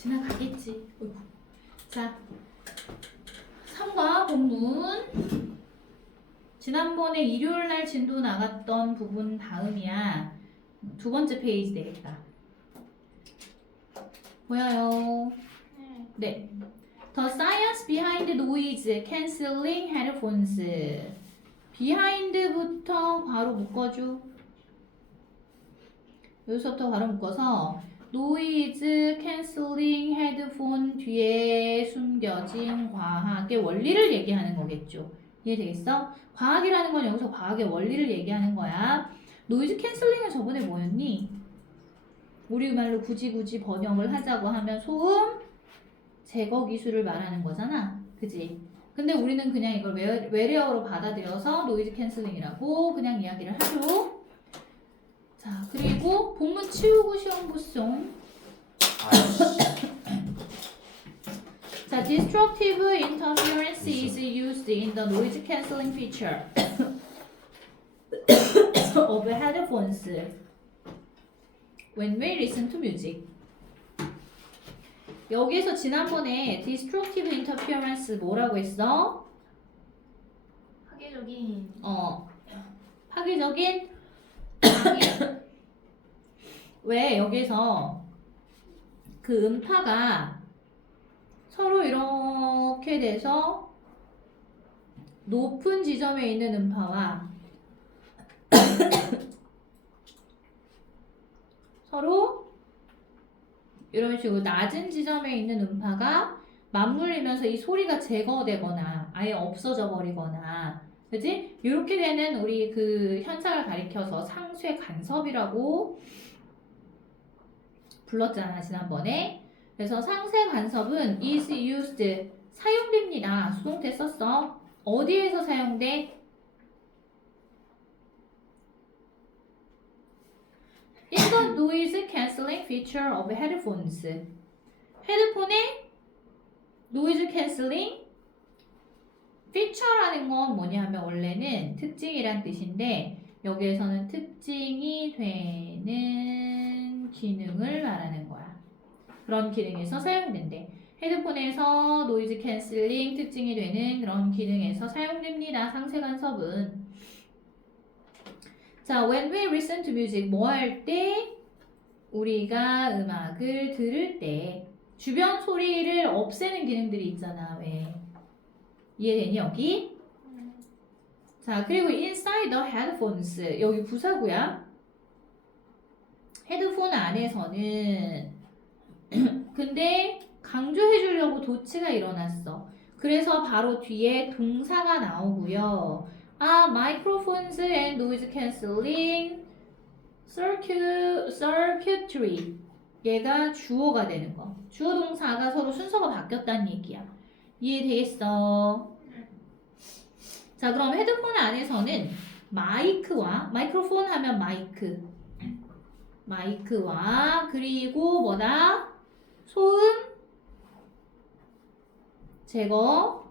지나가겠지. 어이구. 자, 3과 본문. 지난번에 일요일날 진도 나갔던 부분 다음이야. 두 번째 페이지 되겠다. 보여요? 네. The science behind noise cancelling headphones. behind부터 바로 묶어줘. 여기서부터 바로 묶어서 noise cancelling headphone 뒤에 숨겨진 과학의 원리를 얘기하는 거겠죠. 이해되겠어? 과학이라는 건 여기서 과학의 원리를 얘기하는 거야. 노이즈 캔슬링은 저번에 뭐였니? 우리 말로 굳이 번역을 하자고 하면 소음 제거 기술을 말하는 거잖아. 그지? 근데 우리는 그냥 이걸 외래어로 받아들여서 노이즈 캔슬링이라고 그냥 이야기를 하죠. 자, 그리고 본문 치우고 시험 보송. 자, destructive interference is used in the noise cancelling feature of headphones when we listen to music. 여기에서 지난번에 destructive interference 뭐라고 했어? 파괴적인 왜 여기서 그 음파가 서로 이렇게 돼서 높은 지점에 있는 음파와 서로 이런 식으로 낮은 지점에 있는 음파가 맞물리면서 이 소리가 제거되거나 아예 없어져 버리거나, 그지? 이렇게 되는 우리 그 현상을 가리켜서 상쇄 간섭이라고 불렀잖아, 지난번에. 그래서 상쇄 간섭은 is used, 사용됩니다. 수동태 썼어. 어디에서 사용돼? In the noise cancelling feature of headphones. 헤드폰의 노이즈 캔슬링 피처라는 건 뭐냐면 원래는 특징이란 뜻인데 여기에서는 특징이 되는 기능을 말하는 거야. 그런 기능에서 사용된대. 헤드폰에서 노이즈 캔슬링 특징이 되는 그런 기능에서 사용됩니다. 상쇄 간섭은. 자, when we listen to music, 뭐 할 때? 우리가 음악을 들을 때 주변 소리를 없애는 기능들이 있잖아. 왜? 이해되니 여기? 자, 그리고 inside the headphones, 여기 부사구야. 헤드폰 안에서는 근데 강조해 주려고 도치가 일어났어. 그래서 바로 뒤에 동사가 나오고요. microphones and noise cancelling circuitry. 얘가 주어가 되는 거. 주어 동사가 서로 순서가 바뀌었다는 얘기야. 이해되겠어? 자, 그럼 헤드폰 안에서는 마이크폰 하면 마이크와 그리고 뭐다? 소음 제거,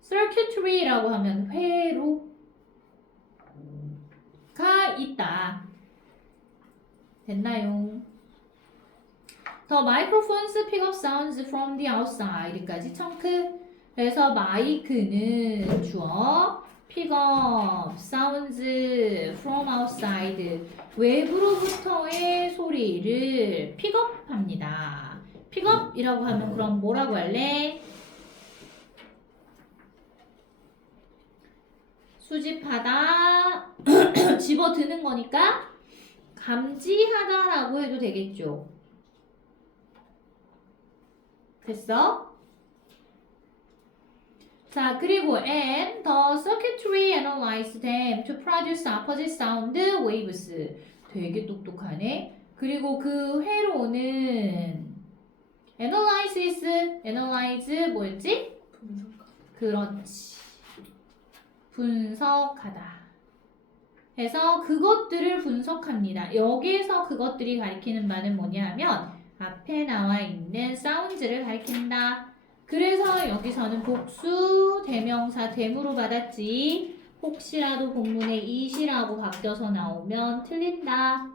circuitry라고 하면 회로가 있다. 됐나요? The microphones pick up sounds from the outside까지 청크. 그래서 마이크는 주어, pick up sounds from outside, 외부로부터의 소리를 픽업합니다. 픽업이라고 하면 그럼 뭐라고 할래? 수집하다, 집어드는 거니까 감지하다라고 해도 되겠죠. 됐어? 자, 그리고 and the circuitry analyze them to produce opposite sound waves. 되게 똑똑하네. 그리고 그 회로는 analyze 뭐였지? 그렇지. 분석하다. 해서 그것들을 분석합니다. 여기에서 그것들이 가리키는 바는 뭐냐면 앞에 나와 있는 사운드를 가리킨다. 그래서 여기서는 복수 대명사 대무로 받았지. 혹시라도 본문에 it이라고 바뀌어서 나오면 틀린다.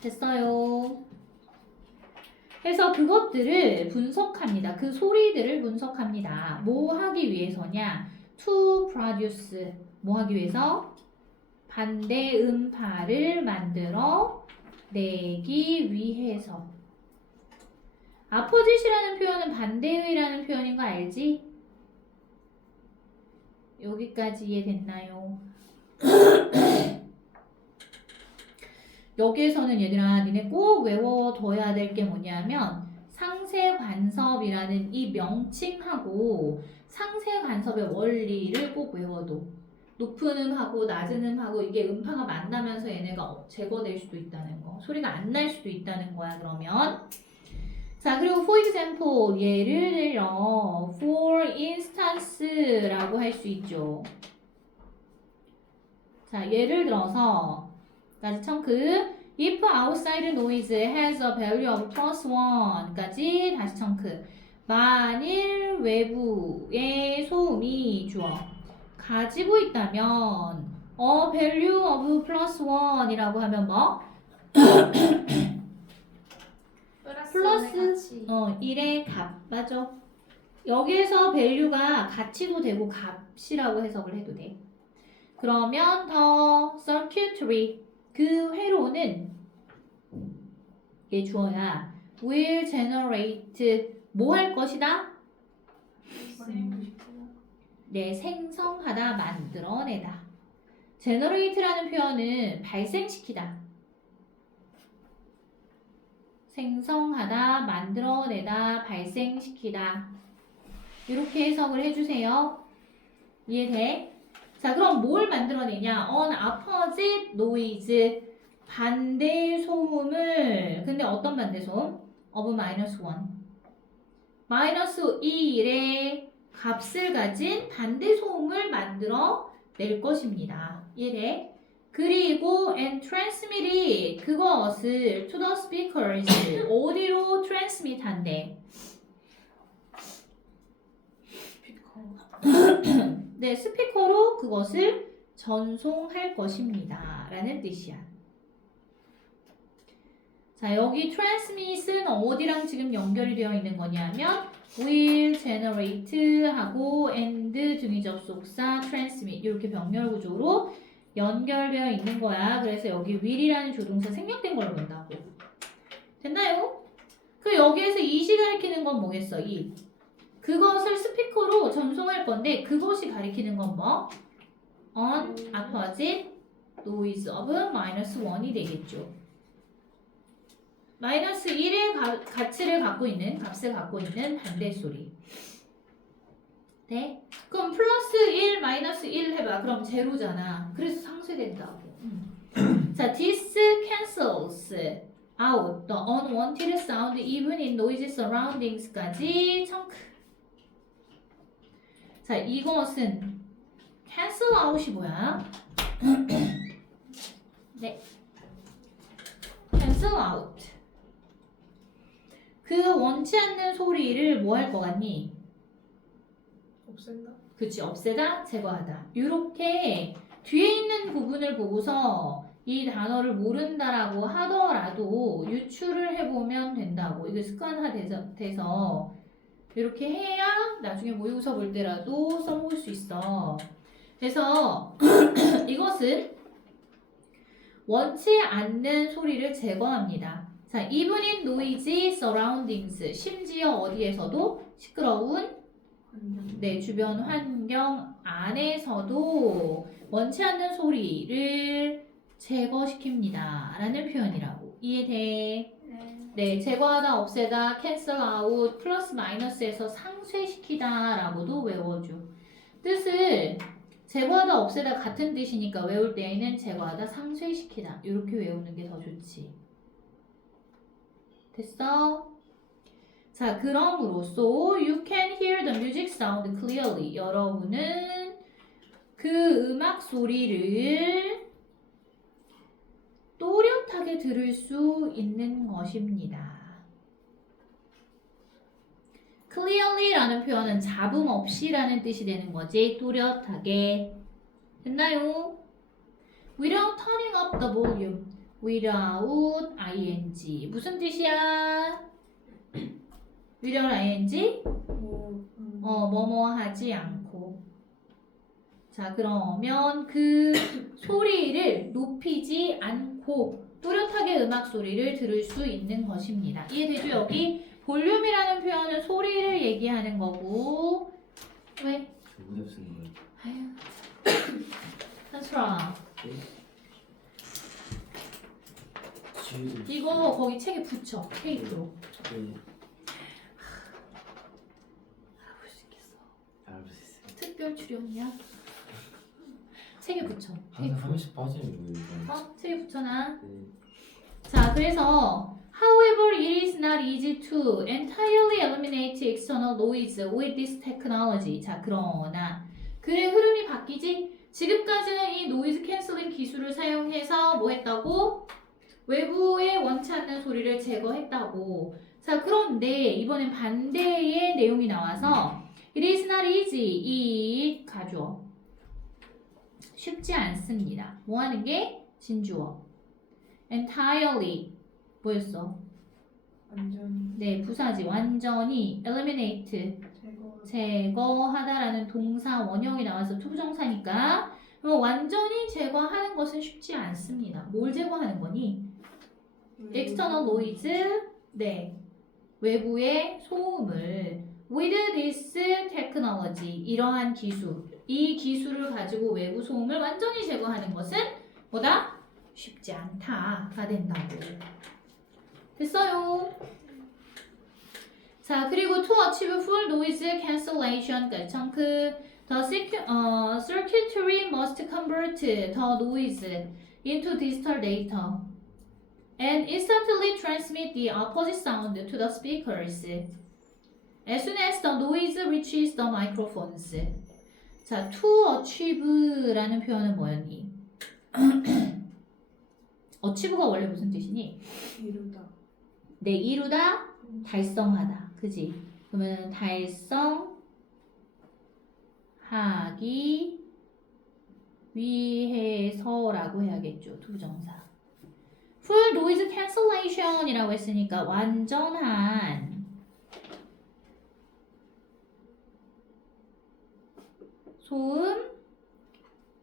됐어요. 해서 그것들을 분석합니다. 그 소리들을 분석합니다. 뭐 하기 위해서냐? To produce. 뭐 하기 위해서? 반대 음파를 만들어 내기 위해서. opposite이라는 표현은 반대의라는 표현인 거 알지? 여기까지 이해됐나요? 여기에서는 얘들아 니네 꼭 외워둬야 될 게 뭐냐면 상세관섭이라는 이 명칭하고 상세관섭의 원리를 꼭 외워둬. 높은 음하고 낮은 음하고 이게 음파가 만나면서 얘네가 제거될 수도 있다는 거. 소리가 안 날 수도 있다는 거야 그러면. 자 그리고 for example 예를 들어 for instance라고 할 수 있죠. 자 예를 들어서 까지 청크 if outside noise has a value of +1까지 다시 청크 만일 외부의 소음이 주어 가지고 있다면 a value of +1이라고 하면 뭐? 플러스 1의 값 맞아. 여기에서 value가 가치도 되고 값이라고 해석을 해도 돼. 그러면 더 circuitry 그 회로는 얘 주어야 will generate 뭐 할 것이다? 네, 생성하다, 만들어내다. generate라는 표현은 발생시키다. 생성하다, 만들어내다, 발생시키다. 이렇게 해석을 해주세요. 이해돼? 자, 그럼 뭘 만들어내냐? on opposite noise. 반대 소음을. 근데 어떤 반대 소음? of -1. -1의 값을 가진 반대 소음을 만들어 낼 것입니다. 이해돼? 그리고 and transmit이 그것을 to the speakers. 어디로 transmit 한대? 네, 스피커로 그것을 전송할 것입니다. 라는 뜻이야. 자, 여기 transmit은 어디랑 지금 연결이 되어 있는 거냐면 will generate 하고 and 등위 접속사 transmit 이렇게 병렬 구조로 연결되어 있는 거야. 그래서 여기 will이라는 조동사 생략된 걸 본다고. 됐나요? 그 여기에서 이시 가리키는 건 뭐겠어? 이. 그것을 스피커로 전송할 건데 그것이 가리키는 건 뭐? on opposite noise of -1이 되겠죠. -1의 가치를 갖고 있는 값을 갖고 있는 반대 소리. 네? 그럼 +1 -1 해봐. 그럼 제로잖아. 그래서 상쇄된다고. 자, this cancels out the unwanted sound even in noisy surroundings까지 청크. 자, 이것은 cancel out이 뭐야? 네. cancel out. 그 원치 않는 소리를 뭐 할 것 같니? 없앤다? 그치, 없애다, 제거하다. 이렇게 뒤에 있는 부분을 보고서 이 단어를 모른다라고 하더라도 유추를 해보면 된다고. 이게 습관화돼서 이렇게 해야 나중에 모의고사 볼 때라도 써볼 수 있어. 그래서 이것은 원치 않는 소리를 제거합니다. 자, even in noisy surroundings. 심지어 어디에서도 시끄러운 네, 주변 환경 안에서도 원치 않는 소리를 제거시킵니다. 라는 표현이라고. 이해돼? 네, 제거하다, 없애다, cancel out, 플러스 마이너스에서 상쇄시키다 라고도 외워줘. 뜻을 제거하다, 없애다 같은 뜻이니까 외울 때에는 제거하다, 상쇄시키다 이렇게 외우는 게 더 좋지. 됐어? 자, 그럼으로써 you can hear the music sound clearly. 여러분은 그 음악 소리를 또렷하게 들을 수 있는 것입니다. clearly라는 표현은 잡음 없이라는 뜻이 되는 거지. 또렷하게. 됐나요? Without turning up the volume. Without ing. 무슨 뜻이야? without ing 뭐뭐 하지 않고. 자, 그러면 그 소리를 높이지 않고 뚜렷하게 음악 소리를 들을 수 있는 것입니다. 이해되죠? 여기 볼륨이라는 표현은 소리를 얘기하는 거고. 왜? 무대 쓰는 거예요. 아유, 한수라. 이거 거기 책에 붙여. 테이프로. 네. 알아볼 수 있겠어. 알아볼 수 있어요. 특별 출연이야? 책에 붙여. 항상 테이프. 한 번씩 빠지는 거예요. 이건. 책에 붙여놔. 네. 자, 그래서 however, it is not easy to entirely eliminate external noise with this technology. 자, 그러나 글의 흐름이 바뀌지? 지금까지는 이 노이즈 캔슬링 기술을 사용해서 뭐 했다고? 외부의 원치 않는 소리를 제거했다고. 자, 그런데 이번엔 반대의 내용이 나와서 it is not easy. 이 가주어. 쉽지 않습니다. 뭐 하는 게? 진주어. entirely 뭐였어? 완전히 네, 부사지. 완전히 eliminate 제거하다라는 동사 원형이 나와서 투부정사니까 그럼 완전히 제거하는 것은 쉽지 않습니다. 뭘 제거하는 거니? external noise 네, 외부의 소음을 with this technology 이러한 기술 이 기술을 가지고 외부 소음을 완전히 제거하는 것은 뭐다? 쉽지 않다가 된다고. 됐어요. 자, 그리고 to achieve full noise cancellation 그 the circuitry must convert the noise into digital data and instantly transmit the opposite sound to the speakers as soon as the noise reaches the microphones. 자, to achieve라는 표현은 뭐였니? achieve가 원래 무슨 뜻이니? 이루다 네, 이루다, 달성하다. 그지? 그러면 달성하기 위해서라고 해야겠죠. 투부정사. Full noise cancellation이라고 했으니까 완전한 소음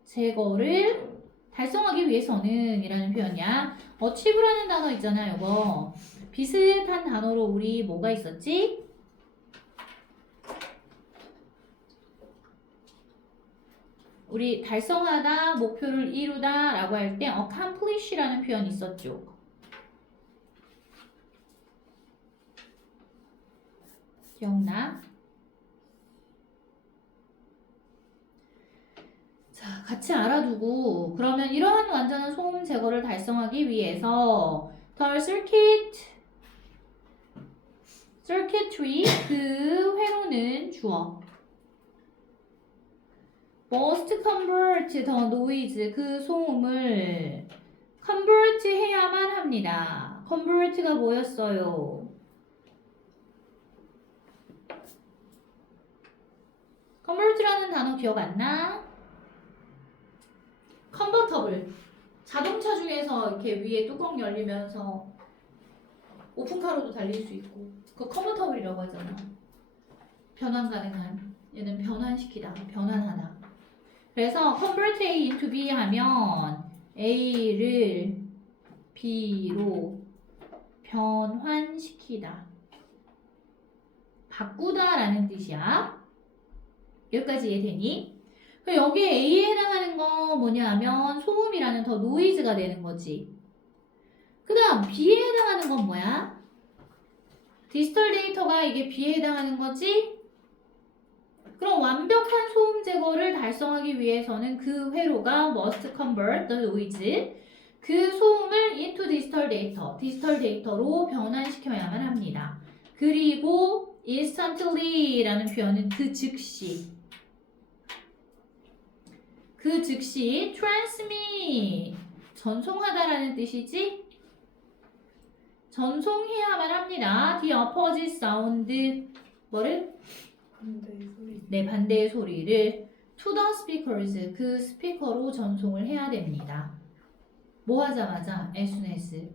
제거를 달성하기 위해서는 이라는 표현이야. achieve라는 단어 있잖아요. 이거 비슷한 단어로 우리 뭐가 있었지? 우리 달성하다, 목표를 이루다 라고 할 때 accomplish라는 표현이 있었죠. 기억나? 자, 같이 알아두고 그러면 이러한 완전한 소음 제거를 달성하기 위해서 the circuitry 그 회로는 주어 must convert the noise 그 소음을 convert 해야만 합니다. convert가 뭐였어요? convert라는 단어 기억 안 나? 컨버터블 자동차 중에서 이렇게 위에 뚜껑 열리면서 오픈카로도 달릴 수 있고 그거 컨버터블이라고 하잖아. 변환 가능한 얘는 변환시키다, 변환하다. 그래서 convert A into B 하면 A를 B로 변환시키다, 바꾸다 라는 뜻이야. 여기까지 이해되니? 그럼 여기에 A에 해당하는 거 뭐냐 하면 소음이라는 더 노이즈가 되는 거지. 그 다음 B에 해당하는 건 뭐야? 디지털 데이터가 이게 B에 해당하는 거지? 그럼 완벽한 소음 제거를 달성하기 위해서는 그 회로가 must convert the noise 그 소음을 into digital data 디지털 데이터로 변환시켜야만 합니다. 그리고 instantly라는 표현은 그 즉시 transmit 전송하다라는 뜻이지? 전송해야만 합니다. The opposite sound 뭐를? 반대의 소리 네, 반대의 소리를 to the speakers 그 스피커로 전송을 해야 됩니다. 뭐 하자마자 as soon as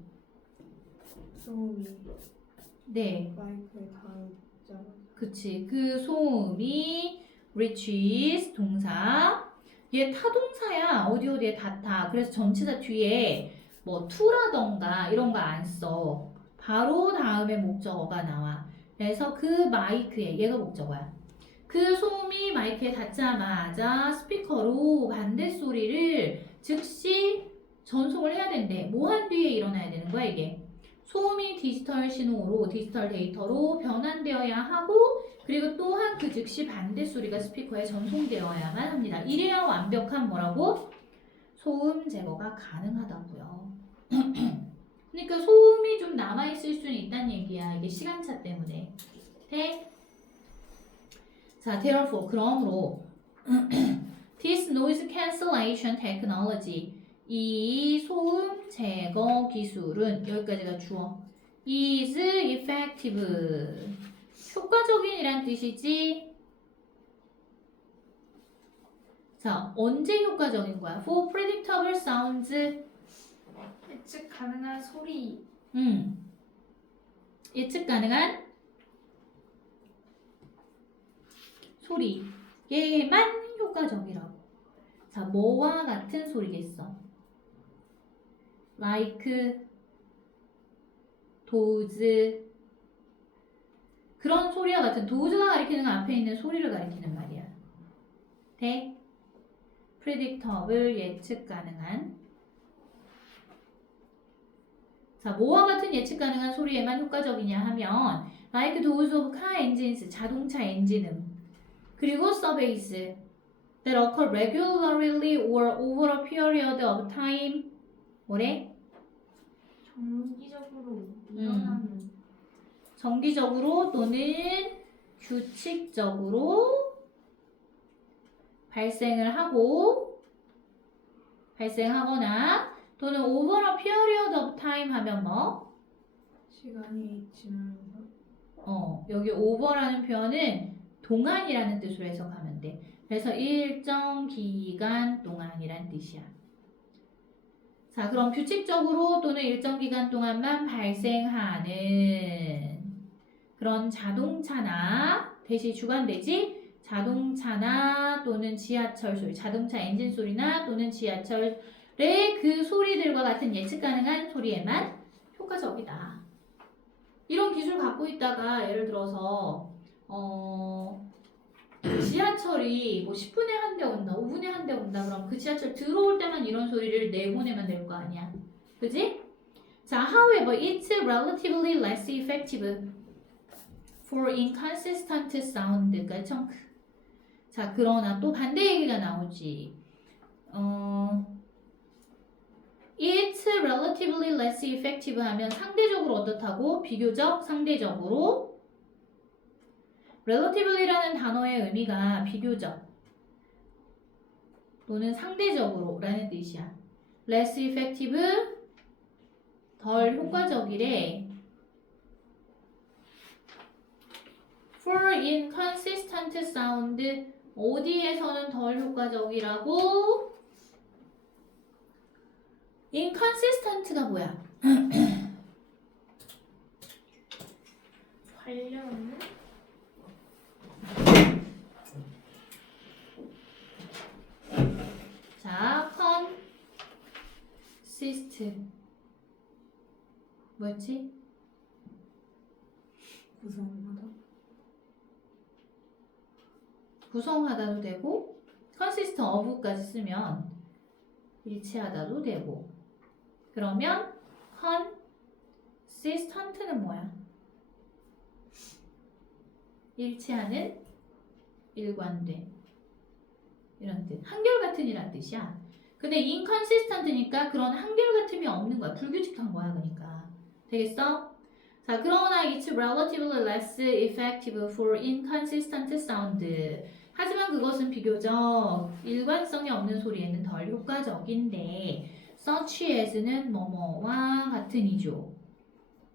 소음이 네, 마이크에 닿을 듣자마자. 그치. 그 소음이 reaches 동사. 얘 타동사야. 어디에 다 타. 그래서 전치사 뒤에 뭐 to라던가 이런 거 안 써. 바로 다음에 목적어가 나와. 그래서 그 마이크에 얘가 목적어야. 그 소음이 마이크에 닿자마자 스피커로 반대 소리를 즉시 전송을 해야 된대. 뭐 한 뒤에 일어나야 되는 거야 이게. 소음이 디지털 신호로, 디지털 데이터로 변환되어야 하고 그리고 또한 그 즉시 반대 소리가 스피커에 전송되어야만 합니다. 이래야 완벽한 뭐라고? 소음 제거가 가능하다고요. 그러니까 소음이 좀 남아있을 수는 있다는 얘기야. 이게 시간차 때문에. 돼? 자, therefore, 그러므로 this noise cancellation technology 이 소음 제거 기술은 여기까지가 주어 is effective 효과적인이란 뜻이지. 자, 언제 효과적인 거야? For predictable sounds 예측 가능한 소리. 예측 가능한 소리에만 효과적이라고. 자, 뭐와 같은 소리겠어? like, those 그런 소리와 같은 does가 가리키는 건 앞에 있는 소리를 가리키는 말이야. 돼? predictable 예측 가능한. 자, 뭐와 같은 예측 가능한 소리에만 효과적이냐 하면 like those of car engines 자동차 엔진음 그리고 surveys that occur regularly or over a period of time 뭐래? 정기적으로 일어나는 정기적으로 또는 규칙적으로 발생하거나 또는 over a period of time 하면 뭐? 시간이 지나면서 여기 over라는 표현은 동안이라는 뜻으로 해석하면 돼. 그래서 일정 기간 동안이란 뜻이야. 자, 그럼 규칙적으로 또는 일정 기간 동안만 발생하는 그런 자동차나 대시 주관되지? 자동차나 또는 지하철 소리, 자동차 엔진 소리나 또는 지하철의 그 소리들과 같은 예측 가능한 소리에만 효과적이다. 이런 기술 갖고 있다가 예를 들어서 지하철이 뭐 10분에 한 대 온다, 5분에 한 대 온다. 그럼 그 지하철 들어올 때만 이런 소리를 내보내면 될 거 아니야. 그지? 자, however, it's relatively less effective for inconsistent sound가 청크. 자, 그러나 또 반대 얘기가 나오지. It's relatively less effective 하면 상대적으로 어떻다고? 비교적, 상대적으로. relativelly라는 단어의 의미가 비교적 또는 상대적으로 라는 뜻이야. less effective, 덜 효과적이래. for inconsistent sound, 어디에서는 덜 효과적이라고? inconsistent가 뭐야? 관련 자, consist 뭐였지? 구성하다. 구성하다도 되고 consist of까지 쓰면 일치하다도 되고 그러면 consistent는 뭐야? 일치하는, 일관된 이런 뜻. 한결같은이란 뜻이야. 근데 inconsistent니까 그런 한결같음이 없는 거야. 불규칙한 거야. 그러니까 되겠어? 자, 그러나 it's relatively less effective for inconsistent sound. 하지만 그것은 비교적 일관성이 없는 소리에는 덜 효과적인데 such as는 뭐뭐와 같은이죠.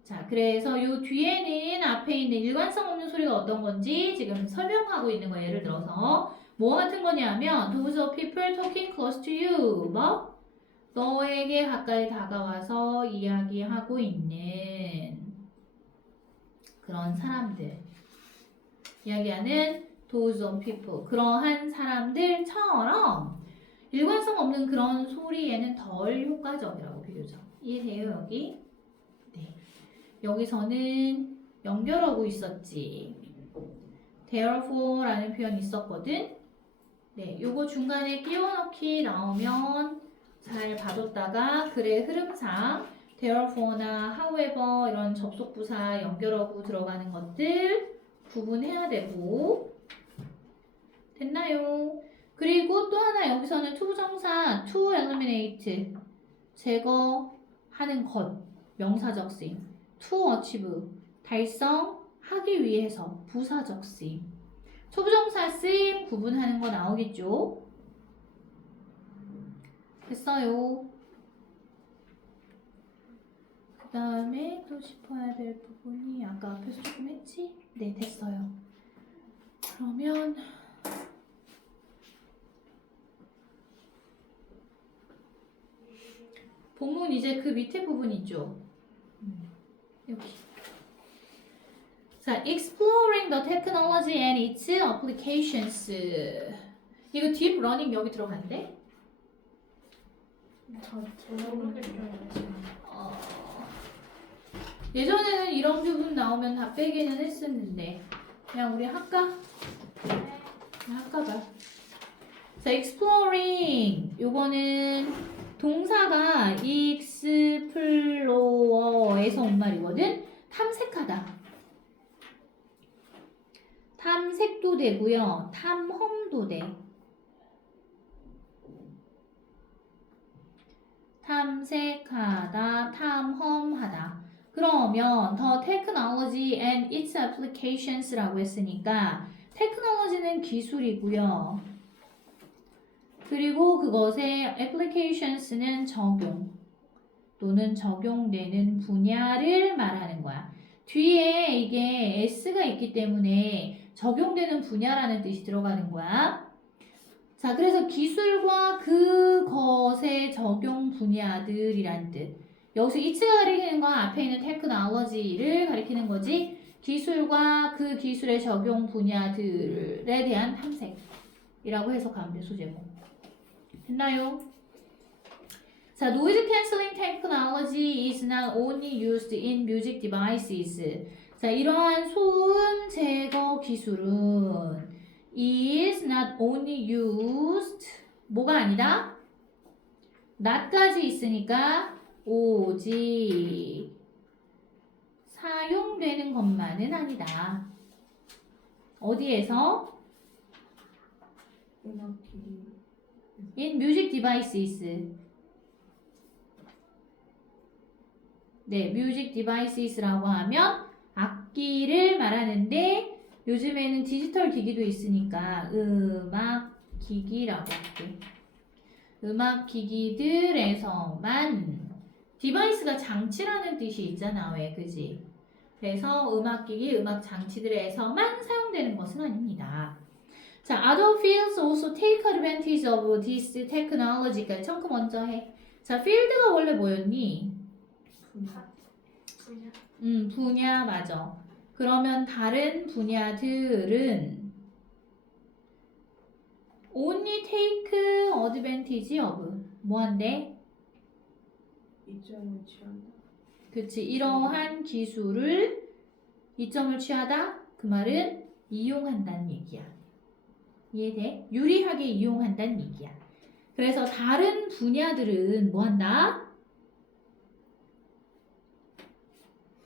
자, 그래서 요 뒤에는 앞에 있는 일관성 없는 소리가 어떤 건지 지금 설명하고 있는 거 예를 들어서 뭐 같은 거냐면 those of people talking close to you 뭐? 너에게 가까이 다가와서 이야기하고 있는 그런 사람들 이야기하는 those of people 그러한 사람들처럼 일관성 없는 그런 소리에는 덜 효과적이라고 비교적. 이해돼요 여기? 네. 여기서는 연결하고 있었지. Therefore라는 표현이 있었거든. 네, 요거 중간에 끼워넣기 나오면 잘 봐줬다가 글의 흐름상 Therefore나 however 이런 접속부사 연결하고 들어가는 것들 구분해야 되고 됐나요? 그리고 또 하나 여기서는 투부정사 to eliminate 제거하는 것 명사적 쓰임 to achieve 달성하기 위해서 부사적 쓰임 투부정사 쓰임 구분하는 거 나오겠죠? 됐어요. 그 다음에 또 짚어야 될 부분이 아까 앞에서 조금 했지? 네, 됐어요. 그러면 본문 이제 그 밑에 부분 있죠? 여기. 자, exploring the technology and its applications. 이거 deep learning 여기 들어간대? 예전에는 이런 부분 나오면 다 빼기는 했었는데 그냥 우리 할까? 그냥 할까 봐. 자, exploring 요거는 동사가 explore에서 온 말이거든. 탐색하다. 탐색도 되고요. 탐험도 돼. 탐색하다, 탐험하다. 그러면 the technology and its applications라고 했으니까 technology는 기술이고요. 그리고 그것의 applications는 적용 또는 적용되는 분야를 말하는 거야. 뒤에 이게 s가 있기 때문에 적용되는 분야라는 뜻이 들어가는 거야. 자, 그래서 기술과 그것의 적용 분야들이란 뜻. 여기서 it가 가리키는 건 앞에 있는 technology를 가리키는 거지. 기술과 그 기술의 적용 분야들에 대한 탐색이라고 해석하면 돼, 소제목. 됐나요? 자, noise cancelling technology is not only used in music devices. 자, 이러한 소음 제거 기술은 is not only used 뭐가 아니다? not까지 있으니까 오직 사용되는 것만은 아니다. 어디에서? in music devices. 네, music devices라고 하면 악기를 말하는데 요즘에는 디지털 기기도 있으니까 음악 기기라고 할게. 음악 기기들에서만 디바이스가 장치라는 뜻이 있잖아. 왜? 그지? 그래서 음악 기기, 음악 장치들에서만 사용되는 것은 아닙니다. 자, other fields also take advantage of this technology까지 청크 먼저 해. 자, field가 원래 뭐였니? 분야 맞아. 그러면 다른 분야들은 only take advantage of 뭐한대? 이점을 취한다. 그치. 이러한 기술을 이점을 취하다? 그 말은 이용한다는 얘기야. 이해돼? 유리하게 이용한다는 얘기야. 그래서 다른 분야들은 뭐한다?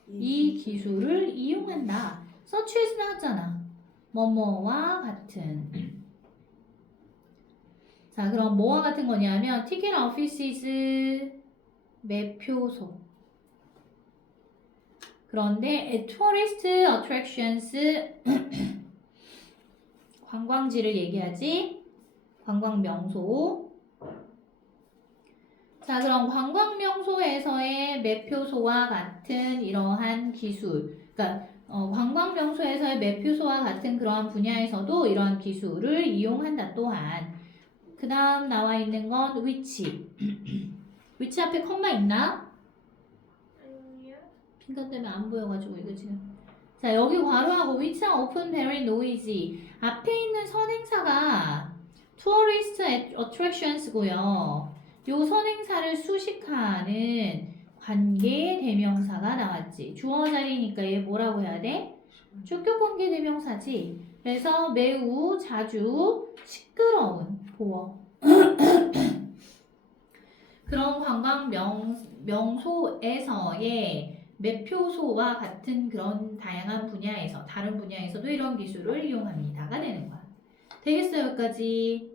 이 기술을 이용한다. 서치에서 나왔잖아. 뭐뭐와 같은. 자, 그럼 뭐와 같은 거냐면 ticket offices 매표소. 그런데 tourist attractions 관광지를 얘기하지. 관광 명소. 자, 그럼 관광 명소에서의 매표소와 같은 이러한 기술, 그러니까 관광 명소에서의 매표소와 같은 그러한 분야에서도 이러한 기술을 이용한다. 또한 그 다음 나와 있는 건 which. which 앞에 컴마 있나? 아니요. 핑크 때문에 안 보여가지고 이거 지금 자, 여기 괄호하고 which are often very noisy. 앞에 있는 선행사가 tourist attractions고요. 요 선행사를 수식하는 관계 대명사가 나왔지. 주어 자리니까 얘 뭐라고 해야 돼? 주격 관계 대명사지. 그래서 매우 자주 시끄러운 보어. 그런 관광 명소에서의 매표소와 같은 그런 다양한 분야에서 다른 분야에서도 이런 기술을 이용합니다가 되는 거야. 되겠어요 여기까지?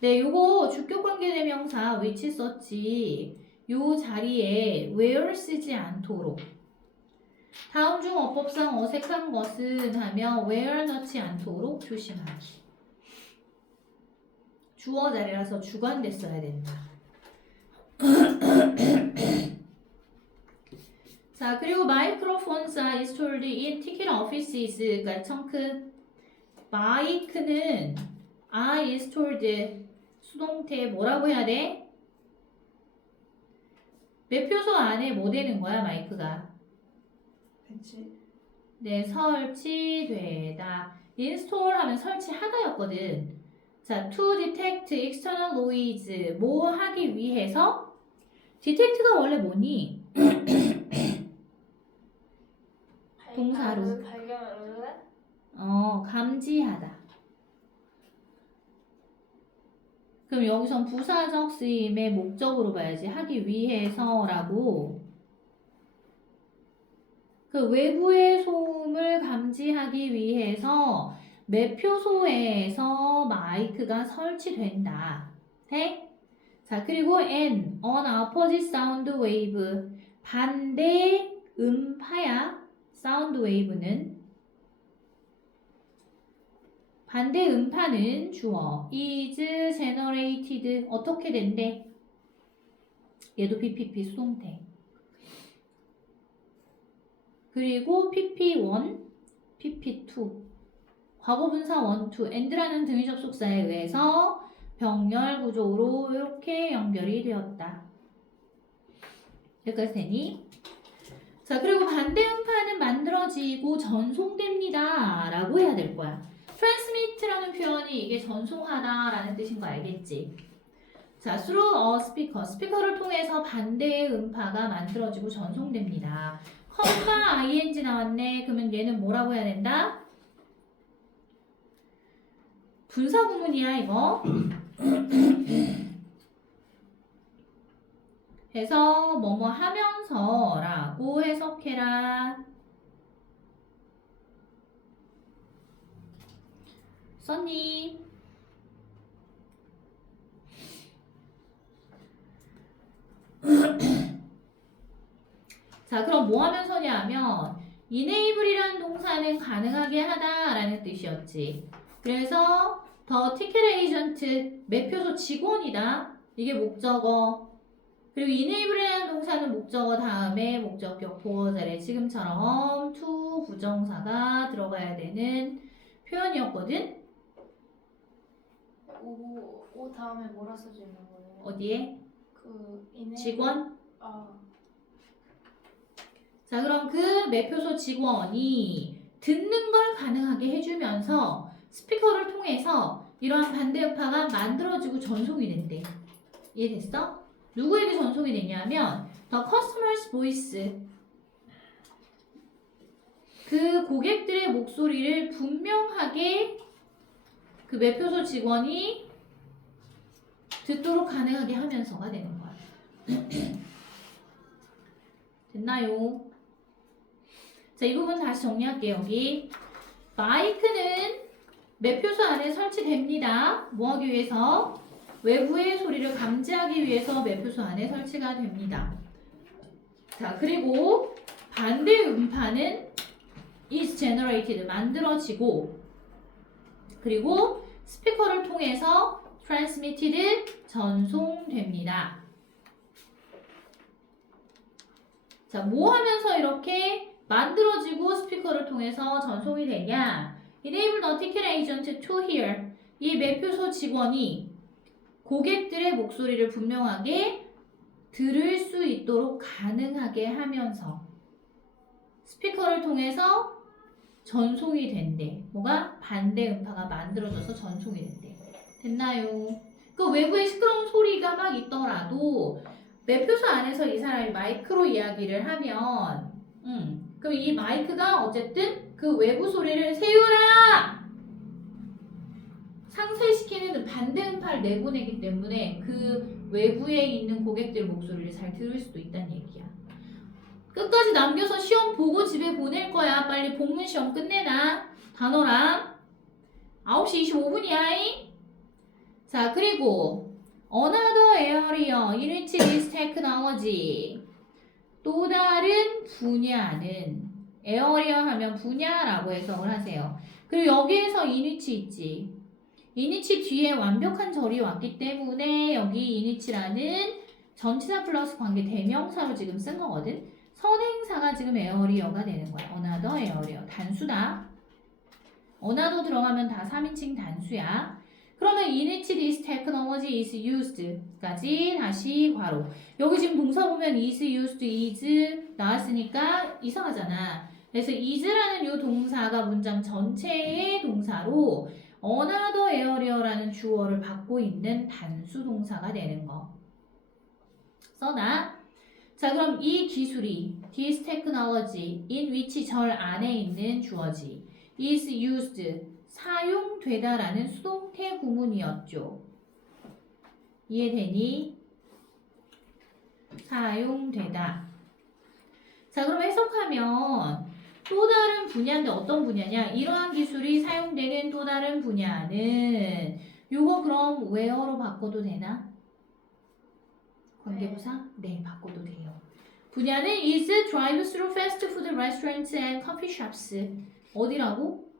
네, 요거 주격관계대명사 which 썼지. 요 자리에 where 쓰지 않도록. 다음 중 어법상 어색한 것은 하며 where 넣지 않도록 조심하기. 주어 자리라서 주관대 써야 된다. 자, 그리고 microphones are installed in ticket offices. 그러니까 청크. 마이크는 are installed. 수동태 뭐라고 해야 돼? 매표소 안에 뭐 되는 거야, 마이크가? 배치. 네, 설치되다. install 하면 설치하다였거든. 자, to detect external noise. 뭐 하기 위해서? detect가 원래 뭐니? 동사로. 감지하다. 그럼 여기선 부사적 쓰임의 목적으로 봐야지. 하기 위해서라고. 그 외부의 소음을 감지하기 위해서 매표소에서 마이크가 설치된다. 네? 자, 그리고 an opposite sound wave. 반대 음파야. 사운드 웨이브는. 반대 음파는 주어 is generated. 어떻게 된대? 얘도 PPP 수동태. 그리고 PP1, PP2. 과거분사 1, 2, and라는 등위 접속사에 의해서 병렬 구조로 이렇게 연결이 되었다. 여기까지 되니? 자, 그리고 반대 음파는 만들어지고 전송됩니다. 라고 해야 될 거야. transmit라는 표현이 이게 전송하다라는 뜻인 거 알겠지? 자, through a speaker. 스피커를 통해서 반대의 음파가 만들어지고 전송됩니다. 컴마 ing 나왔네. 그러면 얘는 뭐라고 해야 된다? 분사 구문이야, 이거. 해서 뭐뭐 하면서라고 해석해라. 썼니? 자, 그럼 뭐 하면서냐 하면 enable이라는 동사는 가능하게 하다라는 뜻이었지. 그래서 더 티켓 에이전트 매표소 직원이다. 이게 목적어. 그리고 enable이라는 동사는 목적어 다음에 목적격 보어 자리에 지금처럼 to 부정사가 들어가야 되는 표현이었거든. 오 다음에 뭐라 써지는 거예요? 어디에? 그 이네 직원? 아 자, 그럼 그 매표소 직원이 듣는 걸 가능하게 해주면서 스피커를 통해서 이러한 반대 음파가 만들어지고 전송이 된대. 이해됐어? 누구에게 전송이 되냐면 The customer's voice. 그 고객들의 목소리를 분명하게 그 매표소 직원이 듣도록 가능하게 하면서가 되는 거야. 됐나요? 자, 이 부분 다시 정리할게요. 여기 마이크는 매표소 안에 설치됩니다. 뭐 하기 위해서? 외부의 소리를 감지하기 위해서 매표소 안에 설치가 됩니다. 자, 그리고 반대 음파는 is generated, 만들어지고, 그리고 스피커를 통해서 transmitted, 전송됩니다. 자, 뭐 하면서 이렇게 만들어지고 스피커를 통해서 전송이 되냐? Enable the ticket agent to hear. 이 매표소 직원이 고객들의 목소리를 분명하게 들을 수 있도록 가능하게 하면서 스피커를 통해서 전송이 된대. 뭐가? 반대 음파가 만들어져서 전송이 된대. 됐나요? 그 외부에 시끄러운 소리가 막 있더라도 매표소 안에서 이 사람이 마이크로 이야기를 하면 그럼 이 마이크가 어쨌든 그 외부 소리를 세우라! 상쇄시키는 반대 음파를 내보내기 때문에 그 외부에 있는 고객들 목소리를 잘 들을 수도 있다는 얘기야. 끝까지 남겨서 시험 보고 집에 보낼 거야. 빨리 복문 시험 끝내놔. 단어랑 9시 25분이야. 자, 그리고 another area in which this technology 또 다른 분야는 area 하면 분야라고 해석을 하세요. 그리고 여기에서 in which 있지. in which 뒤에 완벽한 절이 왔기 때문에 여기 in which라는 전치사 플러스 관계 대명사로 지금 쓴 거거든. 선행사가 지금 area가 되는 거야. another area. 단수다. another 들어가면 다 3인칭 단수야. 그러면 in which this technology is used 까지 다시 괄호. 여기 지금 동사 보면 is used, is 나왔으니까 이상하잖아. 그래서 is라는 이 동사가 문장 전체의 동사로 another area라는 주어를 받고 있는 단수 동사가 되는 거. 써놔. 자, 그럼 이 기술이 this technology in which 절 안에 있는 주어지 is used 사용되다라는 수동태 구문이었죠. 이해되니? 사용되다. 자, 그럼 해석하면 또 다른 분야인데 어떤 분야냐? 이러한 기술이 사용되는 또 다른 분야는 요거 그럼 where로 바꿔도 되나? 관계부사? 네, 바꿔도 돼요. 분야는 is drive-through fast food restaurants and coffee shops. 어디라고?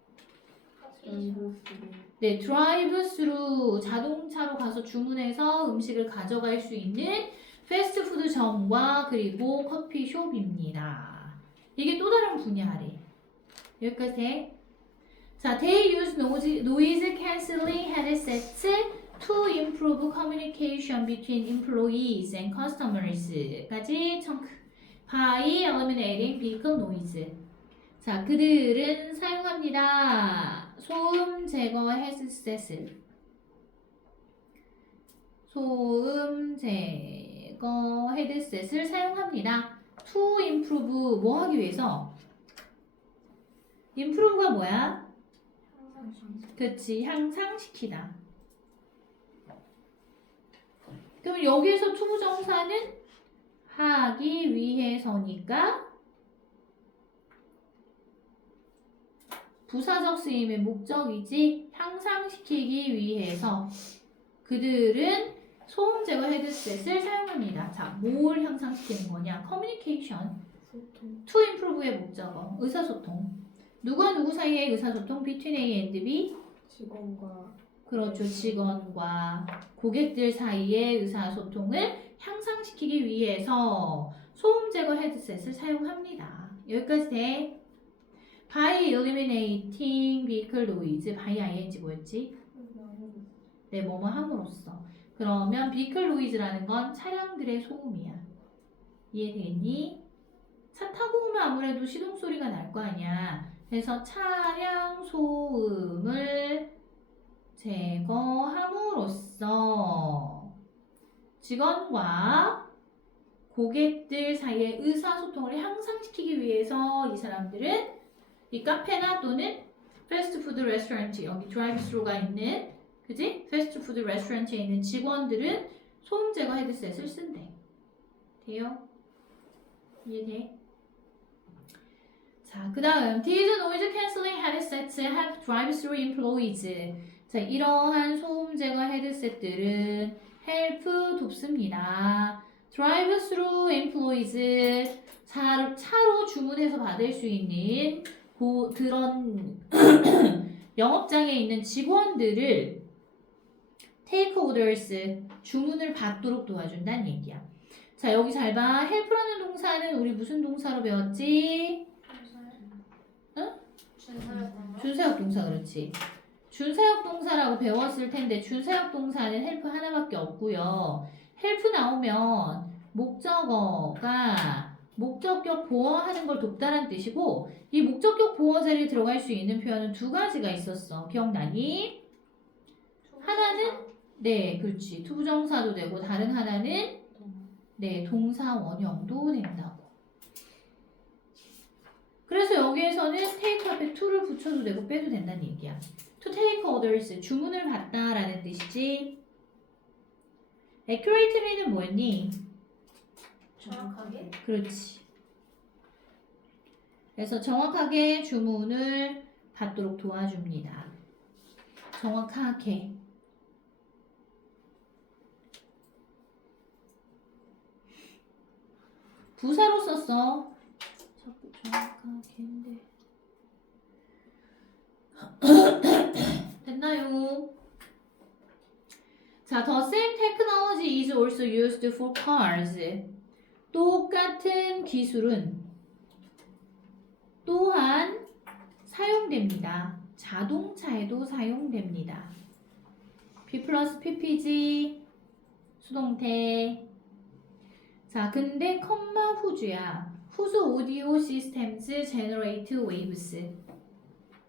네, drive-through 자동차로 가서 주문해서 음식을 가져갈 수 있는 패스트푸드점과 그리고 커피숍입니다. 이게 또 다른 분야래. 여기까지 해. 자, they use noise cancelling headsets to improve communication between employees and customers까지 청크. by eliminating vehicle noise. 자, 그들은 사용합니다. 소음 제거 헤드셋을. 소음 제거 헤드셋을 사용합니다. to improve 뭐 하기 위해서? improve가 뭐야? 그치, 향상시키다. 그럼 여기에서 to 부정사는 하기 위해서니까 부사적 쓰임의 목적이지 향상시키기 위해서 그들은 소음 제거 헤드셋을 사용합니다. 자, 뭘 향상시키는 거냐? 커뮤니케이션. to improve의 목적어. 의사소통. 누가 누구 사이의 의사소통? between A and B. 직원과 그렇죠. 직원과 고객들 사이의 의사소통을 향상시키기 위해서 소음 제거 헤드셋을 사용합니다. 여기까지 돼. by eliminating vehicle noise. by ing 뭐였지? 네, 뭐뭐 함으로써. 그러면 vehicle noise라는 건 차량들의 소음이야. 이해되니? 차 타고 오면 아무래도 시동 소리가 날 거 아니야. 그래서 차량 소음을 제거함으로써 직원과 고객들 사이의 의사소통을 향상시키기 위해서 이 사람들은 이 카페나 또는 패스트푸드 레스토랑트, 여기 드라이브스루가 있는, 그지? 패스트푸드 레스토랑트에 있는 직원들은 소음 제거 헤드셋을 쓴대. 돼요? 이해돼? 자, 그 다음 These noise cancelling headsets help drive-through employees. 자, 이러한 소음 제거 헤드셋들은 help 돕습니다. drive-through employees, 차로 주문해서 받을 수 있는 그런 영업장에 있는 직원들을 take orders, 주문을 받도록 도와준다는 얘기야. 자, 여기 잘 봐. help라는 동사는 우리 무슨 동사로 배웠지? 응? 준사역 동사. 그렇지. 준사역 동사라고 배웠을 텐데 준사역 동사는 help 하나밖에 없고요. help 나오면 목적어가 목적격 보어하는 걸 돕다란 뜻이고 이 목적격 보어 자리에 들어갈 수 있는 표현은 두 가지가 있었어. 기억나니? 하나는 네, 그렇지. 투부정사도 되고 다른 하나는 네, 동사 원형도 된다고. 그래서 여기에서는 take 앞에 to를 붙여도 되고 빼도 된다는 얘기야. to take orders, 주문을 받다라는 뜻이지. accurately는 뭐였니? 정확하게? 그렇지. 그래서 정확하게 주문을 받도록 도와줍니다. 정확하게. 부사로 썼어. 자꾸 정확하게인데. 됐나요? 자, the same technology is also used for cars. 똑같은 기술은 또한 사용됩니다. 자동차에도 사용됩니다. P 플러스 PPG 수동태. 자, 근데 컴마 후주야. 후주 오디오 시스템즈 제너레이트 웨이브스.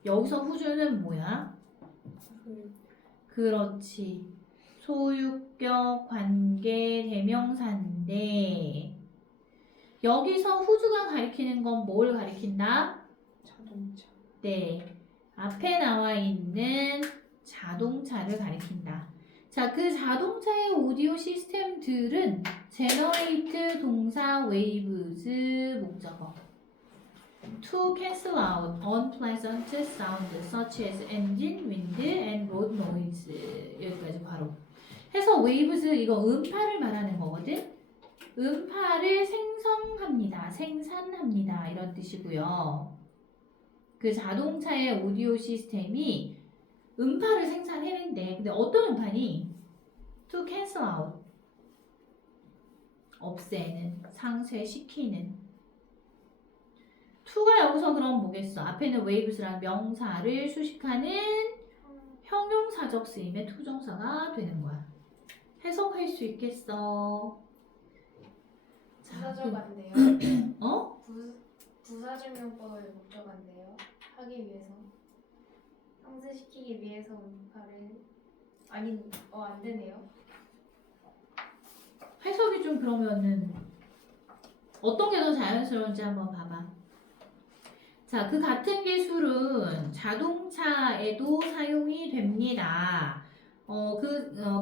여기서 후주는 뭐야? 그렇지. 소유격 관계 대명사인데 여기서 후주가 가리키는 건 뭘 가리킨다? 자동차. 네. 앞에 나와 있는 자동차를 가리킨다. 자, 그 자동차의 오디오 시스템들은 generate 동사 waves 목적어. To cancel out unpleasant sound such as engine, wind, and road noise. 여기까지 바로. 해서 waves 이거 음파를 말하는 거거든. 음파를 생성합니다. 생산합니다. 이런 뜻이고요. 그 자동차의 오디오 시스템이 음파를 생산해낸대. 근데 어떤 음파니? To cancel out. 없애는, 상쇄시키는. to가 여기서 그럼 뭐겠어? 앞에는 waves라는 명사를 수식하는 형용사적 쓰임의 투정사가 되는 거야. 해석할 수 있겠어? 부사적 안 돼요? 어? 부사적 용법을 목적한데요. 하기 위해서 상쇄시키기 위해서 음파를 안 되네요. 해석이 좀 그러면은 어떤 게 더 자연스러운지 한번 봐봐. 자, 그 같은 기술은 자동차에도 사용이 됩니다.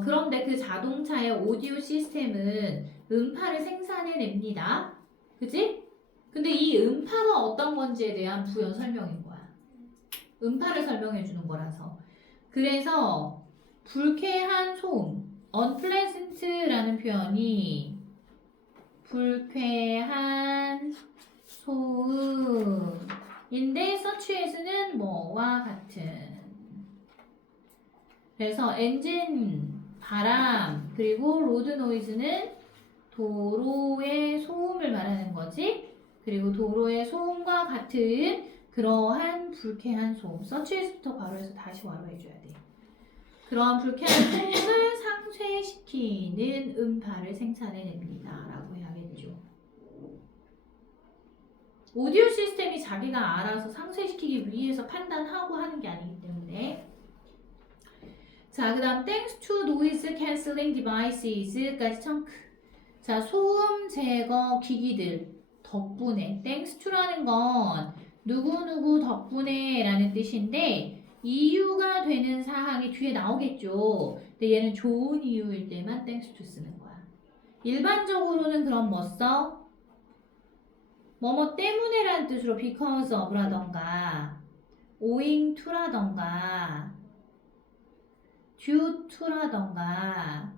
그런데 그 자동차의 오디오 시스템은 음파를 생산해냅니다. 그치? 근데 이 음파가 어떤 건지에 대한 부연 설명인 거야. 음파를 설명해 주는 거라서. 그래서 불쾌한 소음, unpleasant라는 표현이 불쾌한 소음인데 such as는 뭐와 같은. 그래서 엔진, 바람, 그리고 로드 노이즈는 도로의 소음을 말하는 거지. 그리고 도로의 소음과 같은 그러한 불쾌한 소음. such as부터 괄호해서 다시 괄호해줘야 돼. 그러한 불쾌한 소음을 상쇄시키는 음파를 생산해냅니다. 라고 해야겠죠. 오디오 시스템이 자기가 알아서 상쇄시키기 위해서 판단하고 하는 게 아니기 때문에. 자, 그 다음 thanks to noise cancelling devices까지 청크. 자, 소음 제거 기기들 덕분에. thanks to라는 건 누구누구 덕분에 라는 뜻인데 이유가 되는 사항이 뒤에 나오겠죠. 근데 얘는 좋은 이유일 때만 thanks to 쓰는 거야. 일반적으로는 그럼 뭐 써? 뭐뭐 때문에라는 뜻으로 because of라던가 owing to라던가 due to라던가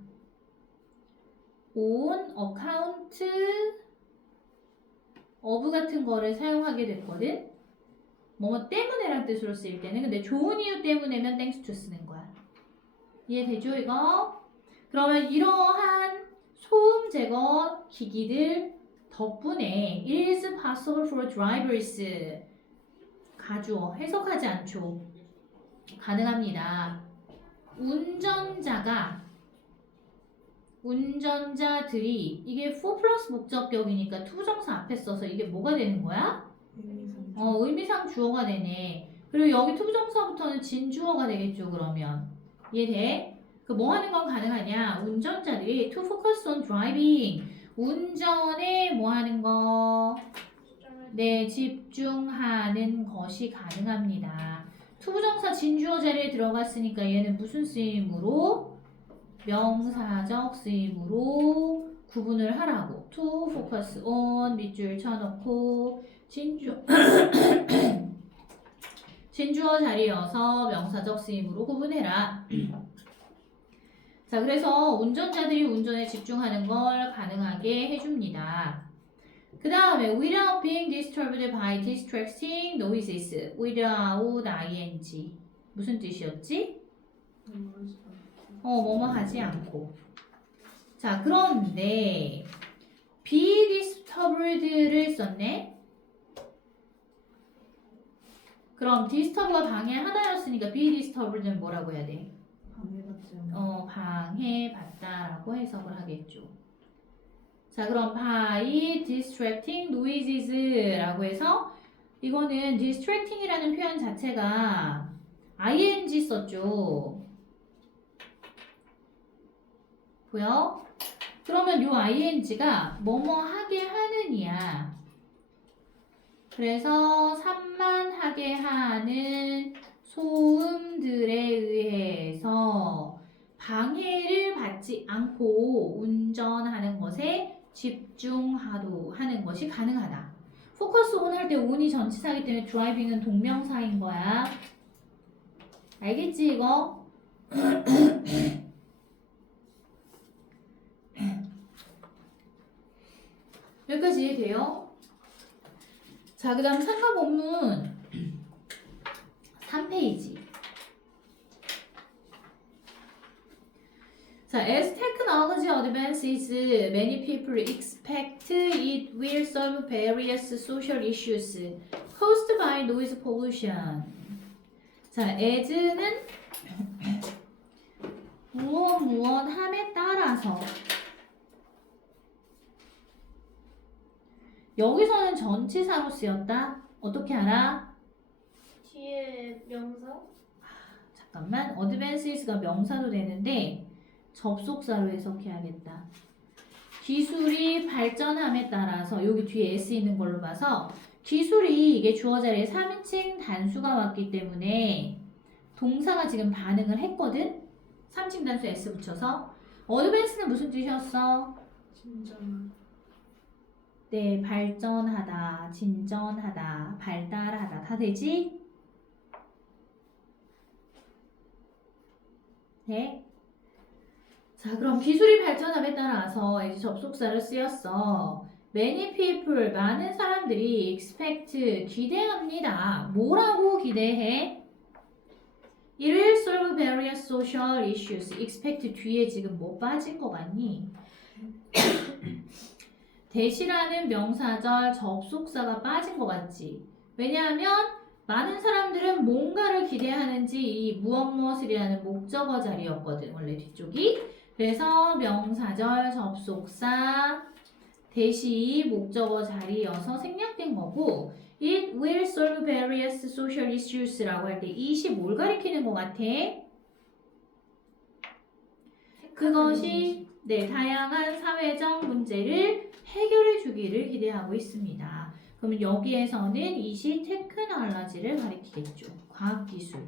on account of 같은 거를 사용하게 됐거든. 뭐뭐 때문에라는 뜻으로 쓰일 때는. 근데 좋은 이유 때문에면 thanks to 쓰는 거야. 이해되죠 이거? 그러면 이러한 소음 제거 기기들 덕분에 it is possible for drivers 가주어 해석하지 않죠. 가능합니다. 운전자가 운전자들이 이게 for 플러스 목적격이니까 투부정사 앞에 써서 이게 뭐가 되는 거야? 의미상 주어가 되네. 그리고 여기 투부정사부터는 진주어가 되겠죠, 그러면. 이해돼? 그 뭐 하는 건 가능하냐? 운전자들이 to focus on driving. 운전에 뭐 하는 거? 네, 집중하는 것이 가능합니다. 투부정사 진주어 자리에 들어갔으니까 얘는 무슨 쓰임으로? 명사적 쓰임으로 구분을 하라고. to focus on 밑줄 쳐놓고 진주어 진주어 자리여서 명사적 쓰임으로 구분해라. 자, 그래서 운전자들이 운전에 집중하는 걸 가능하게 해줍니다. 그 다음에 without being disturbed by distracting noises without ing 무슨 뜻이었지? 뭐뭐 하지 않고. 자, 그런데 be disturbed를 썼네. 그럼 disturb가 방해하다였으니까 be disturbed는 뭐라고 해야 돼? 방해받다라고 해석을 하겠죠. 자, 그럼 by distracting noises라고 해서 이거는 distracting이라는 표현 자체가 ing 썼죠. 보여? 그러면 요 ing가 뭐뭐 하게 하느냐. 그래서 산만하게 하는 소음들에 의해서 방해를 받지 않고 운전하는 것에 집중하는 것이 가능하다. 포커스 온 할 때 온이 전치사이기 때문에 드라이빙은 동명사인 거야. 알겠지 이거? 여기까지 이해돼요? 자, 그 다음 상가 본문 3페이지. 자, as technology advances, many people expect it will solve various social issues caused by noise pollution. 자, as는 무엇함에 따라서 여기서는 전치사로 쓰였다. 어떻게 알아? 뒤에 명사? 잠깐만. advances가 명사도 되는데 접속사로 해석해야겠다. 기술이 발전함에 따라서 여기 뒤에 s 있는 걸로 봐서 기술이 이게 주어 자리에 3인칭 단수가 왔기 때문에 동사가 지금 반응을 했거든. 3인칭 단수 s 붙여서 advance는 무슨 뜻이었어? 네, 발전하다, 진전하다, 발달하다 다 되지? 네. 자, 그럼 기술이 발전함에 따라서 이제 접속사를 쓰였어. Many people, 많은 사람들이 expect, 기대합니다. 뭐라고 기대해? It will solve various social issues. expect 뒤에 지금 뭐 빠진 거 같니? 대시라는 명사절 접속사가 빠진 것 같지? 왜냐하면 많은 사람들은 뭔가를 기대하는지 이 무엇이라는 목적어 자리였거든, 원래 뒤쪽이. 그래서 명사절 접속사 대시 목적어 자리여서 생략된 거고 It will solve various social issues라고 할 때 it이 뭘 가리키는 것 같아? 그것이 네, 다양한 사회적 문제를 해결해 주기를 기대하고 있습니다. 그러면 여기에서는 it이 테크놀로지를 가리키겠죠. 과학기술.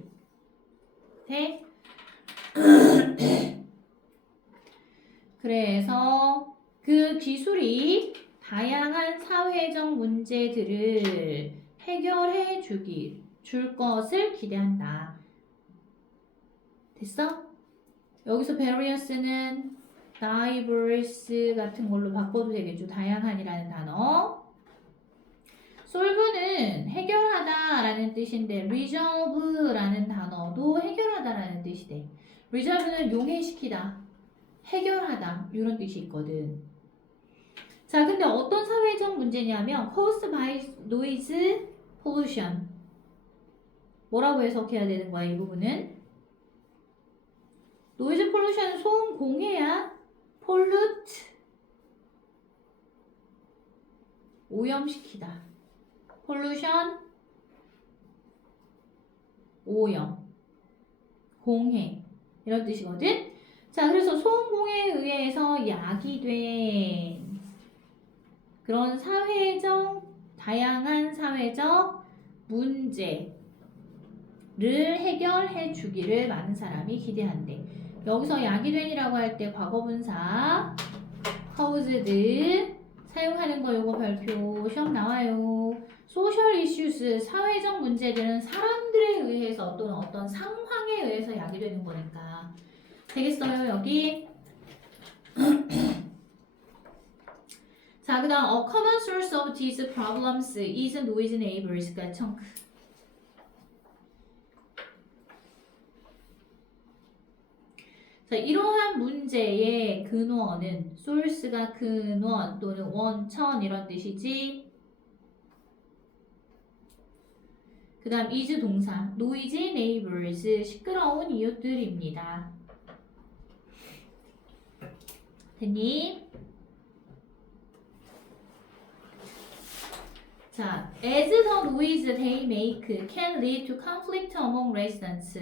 네? 그래서 그 기술이 다양한 사회적 문제들을 해결해 줄 것을 기대한다. 됐어? 여기서 various는 diverse 같은 걸로 바꿔도 되겠죠. 다양한이라는 단어. solve는 해결하다 라는 뜻인데 resolve 라는 단어도 해결하다 라는 뜻이 돼. resolve는 용해시키다, 해결하다 이런 뜻이 있거든. 자, 근데 어떤 사회적 문제냐면 caused by noise pollution. 뭐라고 해석해야 되는 거야, 이 부분은? 노이즈 폴루션은 소음 공해야. pollute 오염시키다. pollution 오염, 공해 이런 뜻이거든. 자, 그래서 소음공해에 의해서 야기된 그런 다양한 사회적 문제를 해결해 주기를 많은 사람이 기대한대. 여기서 야기된이라고 할 때 과거분사 caused 사용하는 거 요거 별표 시험 나와요. 소셜 이슈스 사회적 문제들은 사람들에 의해서 또는 어떤 상황에 의해서 야기되는 거니까 되겠어요 여기. 자, 그 다음 a common source of these problems is noise neighbors가 청크. 자, 이러한 문제의 근원은 source가 근원 또는 원천 이런 뜻이지. 그 다음 is 동사 noisy neighbors 시끄러운 이웃들입니다. 됐니? 자, as the noise they make can lead to conflict among residents.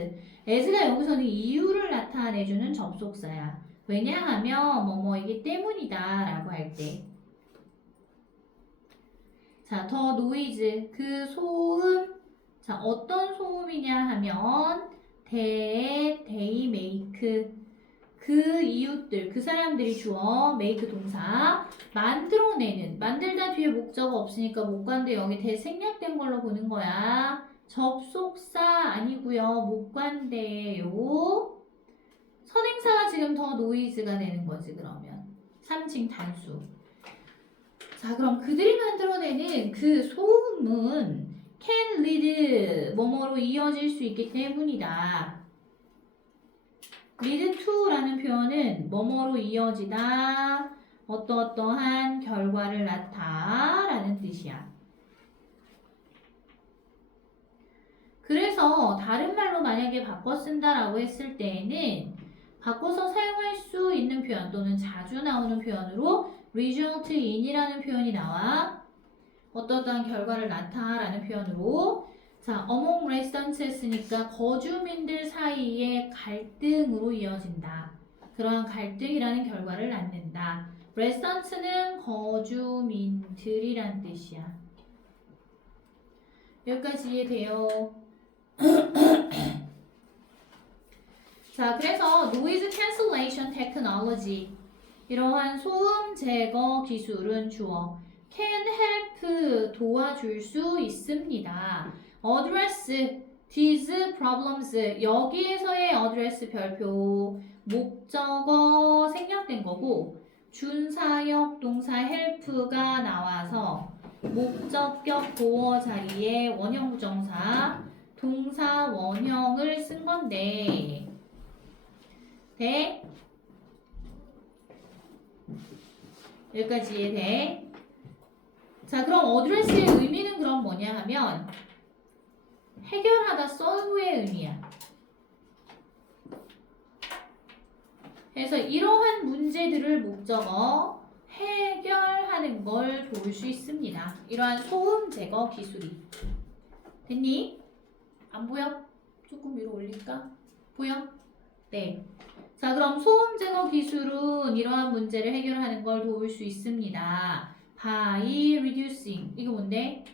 as가 여기서는 이유를 나타내주는 접속사야. 왜냐하면 뭐뭐이기 때문이다 라고 할 때. 자, the noise 그 소음. 자, 어떤 소음이냐 하면 they make 그 이웃들, 그 사람들이 주어 make 동사 만들어내는 만들다 뒤에 목적 없으니까 못 간대. 여기 대 생략된 걸로 보는 거야. 접속사 아니고요. 못 간대요. 선행사가 지금 더 노이즈가 되는 거지 그러면. 3층 단수. 자, 그럼 그들이 만들어내는 그 소음은 can lead 뭐뭐로 이어질 수 있기 때문이다. lead to라는 표현은 뭐뭐로 이어지다 어떠어떠한 결과를 낳다 라는 뜻이야. 그래서 다른 말로 만약에 바꿔 쓴다라고 했을 때에는 바꿔서 사용할 수 있는 표현 또는 자주 나오는 표현으로 result in이라는 표현이 나와. 어떠한 결과를 낳다라는 표현으로. 자, among residents 했으니까 거주민들 사이의 갈등으로 이어진다. 그러한 갈등이라는 결과를 낳는다. residents는 거주민들이란 뜻이야. 여기까지 이해돼요? 자, 그래서 noise cancellation technology 이러한 소음 제거 기술은 주어 can help 도와줄 수 있습니다. address these problems 여기에서의 address 별표 목적어 생략된 거고 준사역 동사 help가 나와서 목적격 보어 자리에 원형 부정사 동사 원형을 쓴 건데 돼? 여기까지 이해돼? 자, 그럼 어드레스의 의미는 그럼 뭐냐 하면 해결하다 solve의 의미야. 그래서 이러한 문제들을 목적어 해결하는 걸 도울 수 있습니다. 이러한 소음 제거 기술이. 됐니? 안 보여? 조금 위로 올릴까? 보여? 네. 자, 그럼 소음 제거 기술은 이러한 문제를 해결하는 걸 도울 수 있습니다. by reducing 이거 뭔데?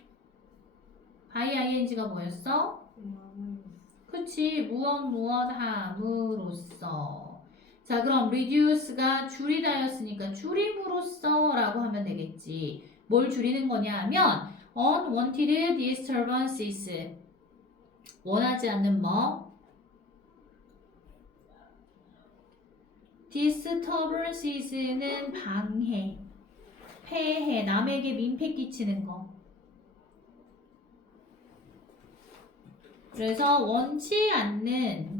by ing가 뭐였어? 그치, 무엇 함으로써. 자, 그럼 reduce가 줄이다였으니까 줄임으로써 라고 하면 되겠지. 뭘 줄이는 거냐 하면 unwanted disturbances 원하지 않는 뭐? disturbances는 방해, 폐해, 남에게 민폐 끼치는 거. 그래서 원치 않는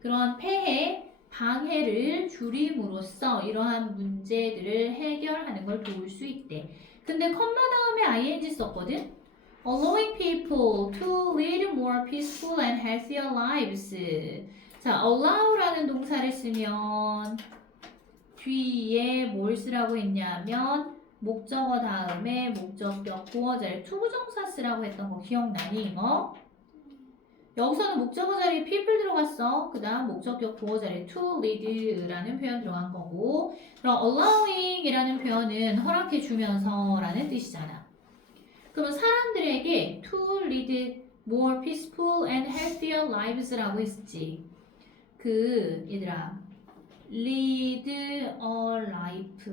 그런 폐해, 방해를 줄임으로써 이러한 문제들을 해결하는 걸 도울 수 있대. 근데 컴마 다음에 ing 썼거든? Allowing people to lead more peaceful and healthier lives. 자, allow라는 동사를 쓰면 뒤에 뭘 쓰라고 했냐면 목적어 다음에 목적격 보어 자리에 투부정사 쓰라고 했던 거 기억나니 이거? 여기서는 목적어 자리에 people 들어갔어. 그 다음 목적격 보어 자리에 to lead라는 표현 들어간 거고, 그럼 allowing이라는 표현은 허락해 주면서 라는 뜻이잖아. 그러면 사람들에게 to lead more peaceful and healthier lives라고 했지. 얘들아, lead a life.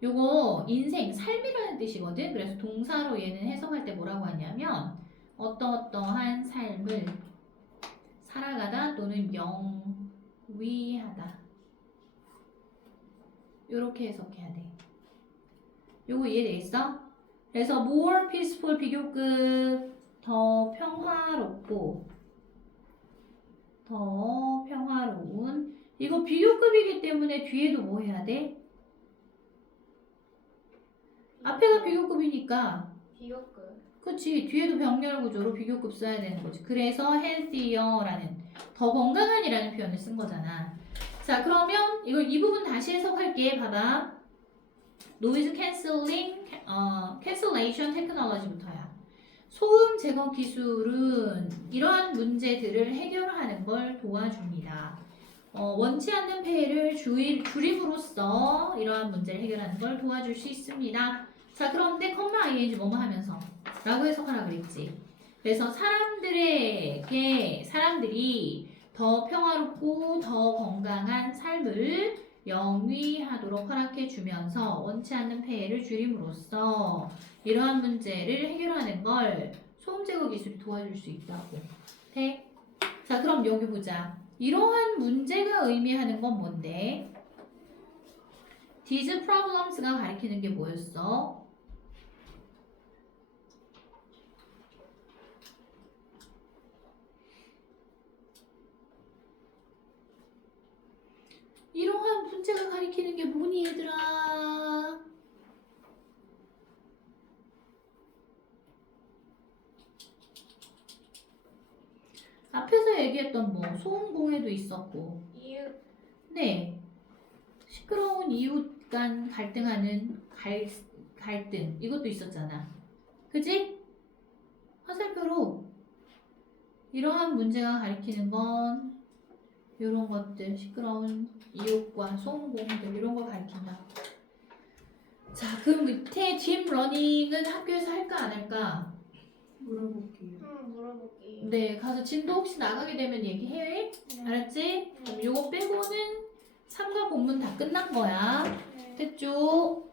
요거 인생, 삶이라는 뜻이거든. 그래서 동사로 얘는 해석할 때 뭐라고 하냐면 어떠어떠한 삶을 살아가다 또는 영위하다. 요렇게 해석해야 돼. 요거 이해되겠어? 그래서 more peaceful 비교급 더 평화롭고 더 평화로운 이거 비교급이기 때문에 뒤에도 뭐 해야 돼? 앞에가 비교급이니까 비교급. 그치 뒤에도 병렬 구조로 비교급 써야 되는 거지. 그래서 healthier라는 더 건강한이라는 표현을 쓴 거잖아. 자 그러면 이 부분 다시 해석할게. 봐봐. 노이즈 cancellation 테크놀로지부터야. 소음 제거 기술은 이러한 문제들을 해결하는 걸 도와줍니다. 원치 않는 폐해를 줄임으로써 이러한 문제를 해결하는 걸 도와줄 수 있습니다. 자 그런데 컴마 ing 뭐뭐 하면서 라고 해석하라 그랬지. 그래서 사람들이 더 평화롭고 더 건강한 삶을 영위하도록 허락해 주면서 원치 않는 폐해를 줄임으로써 이러한 문제를 해결하는 걸 소음 제거 기술이 도와줄 수 있다고. 돼? 자 그럼 여기 보자. 이러한 문제가 의미하는 건 뭔데? These problems가 가리키는 게 뭐였어? 이러한 문제가 가리키는 게 뭐니 얘들아? 앞에서 얘기했던 뭐 소음 공해도 있었고 이유. 네 시끄러운 이웃 간 갈등하는 갈등 이것도 있었잖아. 그지? 화살표로 이러한 문제가 가리키는 건 이런 것들 시끄러운 이웃과 소음 공해들 이런 걸 가리킨다. 자 그럼 밑에 딥 러닝은 학교에서 할까 안 할까? 물어볼게요. 물어볼게요. 네 가서 진도 혹시 나가게 되면 얘기해. 네. 알았지? 그럼 요거 빼고는 3과 본문 다 끝난 거야. 네. 됐죠?